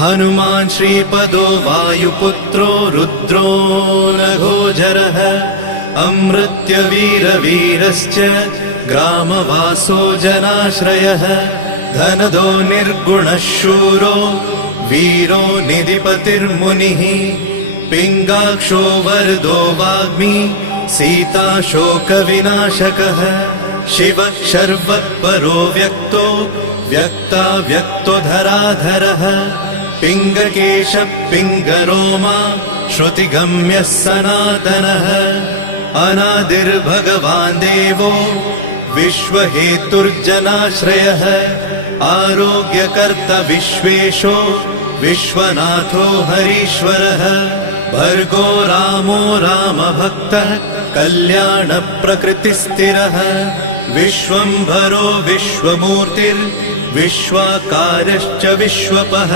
हनुमान् श्रीपदो वायुपुत्रो रुद्रो नघोजरः अमृत्यवीरवीरश्च ग्रामवासो जनाश्रयः धनदो निर्गुणः शूरो वीरो निधिपतिर्मुनिः पिङ्गाक्षो वरदो वाग्मी सीताशोकविनाशकः शिवः शर्वत्परो व्यक्तो व्यक्ताव्यक्तो धराधरः पिङ्गकेशः पिङ्गरोमा श्रुतिगम्यः सनातनः अनादिर्भगवान् देवो विश्वहेतुर्जनाश्रयः आरोग्यकर्ता विश्वेशो विश्वनाथो हरीश्वरः भर्गो रामो रामभक्तः कल्याणप्रकृतिस्थिरः विश्वम्भरो विश्वमूर्तिर्विश्वाकारश्च विश्वपः।